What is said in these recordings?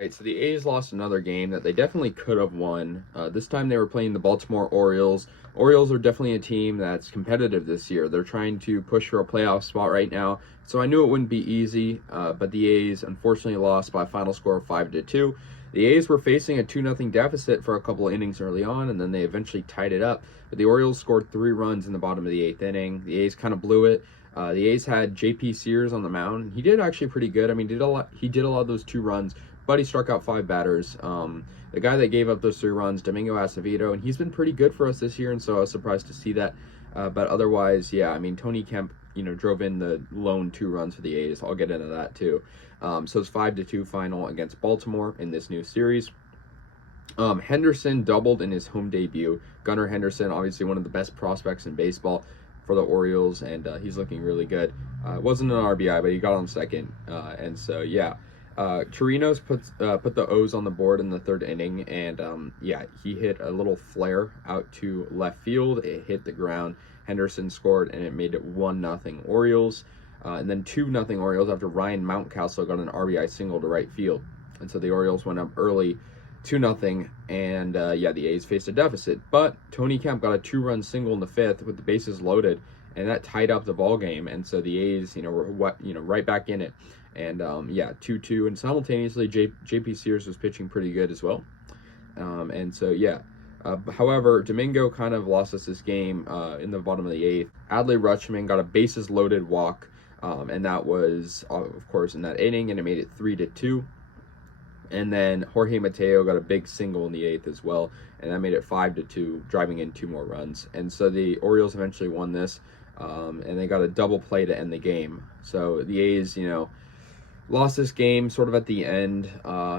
Right, so the A's lost another game that they definitely could have won. This time they were playing the Baltimore Orioles. Orioles are definitely a team that's competitive this year. They're trying to push for a playoff spot right now, so I knew it wouldn't be easy, but the A's unfortunately lost by a final score of 5-2. The A's were facing a 2-0 deficit for a couple of innings early on, and then they eventually tied it up. But the Orioles scored 3 runs in the bottom of the 8th inning. The A's kind of blew it. The A's had J.P. Sears on the mound. He did actually pretty good. I mean, he did a lot of those 2 runs, but he struck out 5 batters. The guy that gave up those 3 runs, Domingo Acevedo, and he's been pretty good for us this year, and so I was surprised to see that. But otherwise, yeah, I mean, Tony Kemp, drove in the lone 2 runs for the A's. I'll get into that too. So it's 5-2 final against Baltimore in this new series. Henderson doubled in his home debut. Gunnar Henderson, obviously one of the best prospects in baseball for the Orioles, and he's looking really good. Wasn't an RBI, but he got on second, and so yeah. Chirinos put the O's on the board in the 3rd inning, and yeah, he hit a little flare out to left field. It hit the ground. Henderson scored, and it made it 1-0 Orioles, and then 2-0 Orioles after Ryan Mountcastle got an RBI single to right field, and so the Orioles went up early, 2-0, and yeah, the A's faced a deficit, but Tony Kemp got a 2-run single in the 5th with the bases loaded, and that tied up the ball game, and so the A's, were right back in it, and yeah, 2-2, and simultaneously J.P. Sears was pitching pretty good as well, and so yeah. However, Domingo kind of lost us this game in the bottom of the 8th. Adley Rutschman got a bases loaded walk, and that was of course in that inning, and it made it 3-2. And then Jorge Mateo got a big single in the 8th as well, and that made it 5-2, driving in 2 more runs. And so the Orioles eventually won this, and they got a double play to end the game. So the A's, lost this game sort of at the end.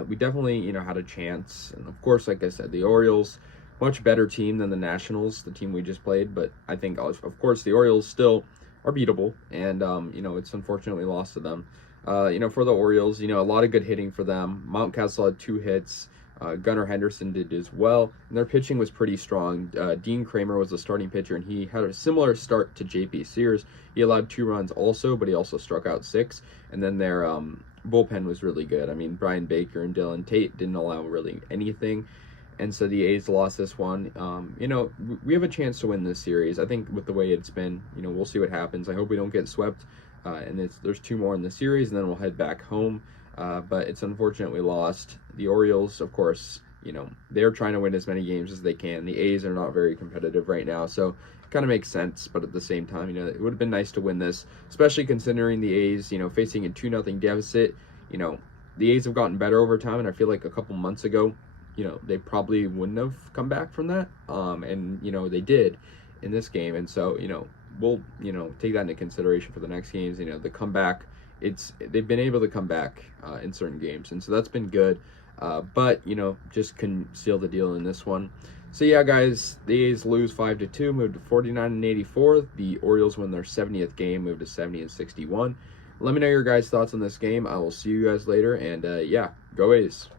We definitely, had a chance. And of course, like I said, the Orioles, much better team than the Nationals, the team we just played. But I think, of course, the Orioles still are beatable, and, it's unfortunately lost to them. For the Orioles, a lot of good hitting for them. Mountcastle had 2 hits. Gunnar Henderson did as well. And their pitching was pretty strong. Dean Kramer was the starting pitcher, and he had a similar start to J.P. Sears. He allowed 2 runs also, but he also struck out 6. And then their bullpen was really good. I mean, Brian Baker and Dylan Tate didn't allow really anything. And so the A's lost this one. We have a chance to win this series. I think with the way it's been, we'll see what happens. I hope we don't get swept. And there's 2 more in the series, and then we'll head back home. But it's unfortunate we lost. The Orioles, of course, they're trying to win as many games as they can. The A's are not very competitive right now, so it kind of makes sense. But at the same time, it would have been nice to win this, especially considering the A's, facing a 2-0 deficit. The A's have gotten better over time, and I feel like a couple months ago, they probably wouldn't have come back from that. And they did in this game, and so we'll take that into consideration for the next games. The comeback, they've been able to come back in certain games, and so that's been good. But just couldn't seal the deal in this one. So yeah, guys, the A's lose 5-2, move to 49-84. The Orioles win their 70th game, move to 70-61. Let me know your guys' thoughts on this game. I will see you guys later, and yeah, go A's.